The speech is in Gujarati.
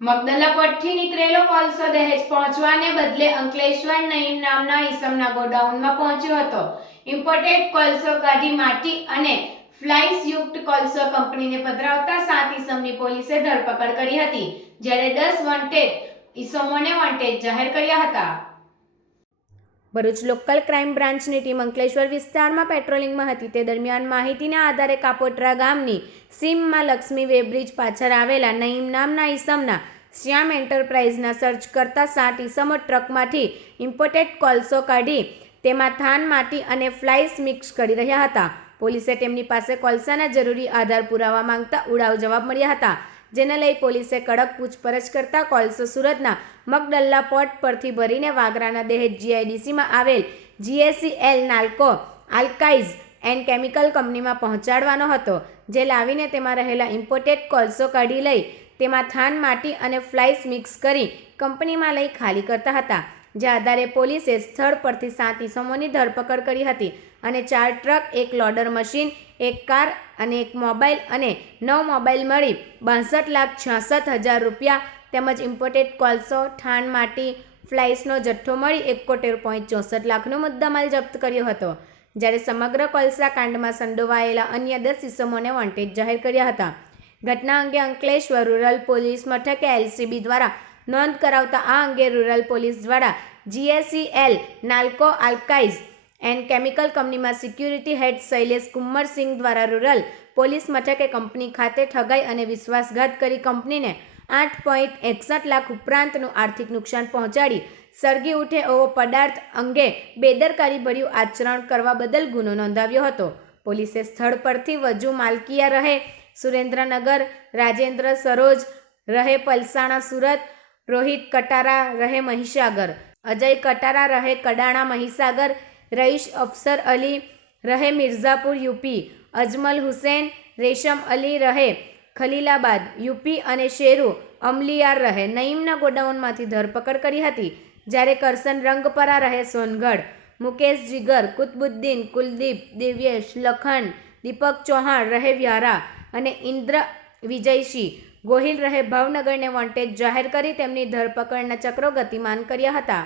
મગદલા પટથી નીકળેલો કોલસો દહેજ પહોંચવાને બદલે અંકલેશ્વર નઈમ નામના ઈસમના ગોડાઉનમાં પહોંચ્યો હતો. ઇમ્પોર્ટેડ કોલસો કાઢી માટી અને ફ્લાઇસ યુક્ત કોલસો કંપનીને પધરાવતા સાત ઈસમની પોલીસે ધરપકડ કરી હતી જ્યારે દસ વોન્ટેડ ઈસમોને વોન્ટેડ જાહેર કર્યા હતા. ભરૂચ લોકલ ક્રાઇમ બ્રાન્ચની ટીમ અંકલેશ્વર વિસ્તારમાં પેટ્રોલિંગમાં હતી. તે દરમિયાન માહિતીના આધારે કાપોટ્રા ગામની સીમમાં લક્ષ્મી વેબ્રિજ પાછળ આવેલા નઈમ નામના ઈસમના શ્યામ એન્ટરપ્રાઇઝના સર્ચ કરતા સાત ઈસમો ટ્રકમાંથી ઇમ્પોર્ટેડ કોલસો કાઢી તેમાં થાન માટી અને ફ્લાઇસ મિક્સ કરી રહ્યા હતા. પોલીસે તેમની પાસે કોલસાના જરૂરી આધાર પુરાવા માંગતા ઉડાવ જવાબ મળ્યા હતા. જેને લઈ પોલીસે કડક પૂછપરછ કરતા કોલસો સુરતના મગડલ્લા પોર્ટ પરથી ભરીને વાગરાના દહેજ જીઆઈડીસીમાં આવેલ જીએસીએલ નાલ્કો આલ્કાઇઝ એન્ડ કેમિકલ કંપનીમાં પહોંચાડવાનો હતો, જે લાવીને તેમાં રહેલા ઇમ્પોર્ટેડ કોલસો કાઢી લઈ તેમાં થાન માટી અને ફ્લાઇસ મિક્સ કરી કંપનીમાં લઈ ખાલી કરતા હતા. જે આધારે પોલીસે સ્થળ પરથી સાત ઇસમોની ધરપકડ કરી હતી અને ચાર ટ્રક, એક લોડર મશીન, એક કાર અને એક મોબાઈલ અને નવ મોબાઈલ મળી બાસઠ લાખ છાસઠ હજાર રૂપિયા તેમજ ઇમ્પોર્ટેડ કોલસો, ઠાણ માટી, ફ્લાઇસનો જથ્થો મળી એકોતેર પોઈન્ટ ચોસઠ લાખનો મુદ્દામાલ જપ્ત કર્યો હતો. જ્યારે સમગ્ર કોલસા કાંડમાં સંડોવાયેલા અન્ય દસ ઇસમોને વોન્ટેડ જાહેર કર્યા હતા. ઘટના અંગે અંકલેશ્વર રૂરલ પોલીસ મથકે એલસીબી દ્વારા નોંધ કરાવતા આ અંગે રૂરલ પોલીસ દ્વારા જીએસસીએલ નાલ્કો આલ્કાઇઝ એન્ડ કેમિકલ કંપનીમાં સિક્યુરિટી હેડ શૈલેષ કુંમરસિંહ દ્વારા રૂરલ પોલીસ મથકે કંપની ખાતે ઠગાઈ અને વિશ્વાસઘાત કરી કંપનીને આઠ પોઈન્ટ એકસઠ લાખ ઉપરાંતનું આર્થિક નુકસાન પહોંચાડી સળગી ઉઠે એવો પદાર્થ અંગે બેદરકારીભર્યું આચરણ કરવા બદલ ગુનો નોંધાવ્યો હતો. પોલીસે સ્થળ પરથી વજુ માલકીયા રહે, સુરેન્દ્રનગર, રાજેન્દ્ર સરોજ રહે, પલસાણા સુરત રોહિત કટારા રહે મહીસાગર, અજય કટારા રહે કડાણા મહીસાગર, રઈશ અફસર અલી રહે મિર્ઝાપુર, યુપી, અજમલ હુસેન, રેશમ અલી રહે ખલીલાબાદ, યુપી અને શેરુ અમલીયાર રહે. નઈમના ગોડાઉનમાંથી ધરપકડ કરી હતી જ્યારે કરસન રંગપરા રહે સોનગઢ. મુકેશ જીગર, કુતબુદ્દીન, કુલદીપ, દિવ્યેશ લખન, દીપક ચૌહાણ રહે વ્યારા અને ઇન્દ્ર વિજયસિંહ ગોહિલ રહે ભાવનગરને વોન્ટેજ જાહેર કરી તેમની ધરપકડના ચક્રો ગતિમાન કર્યા હતા.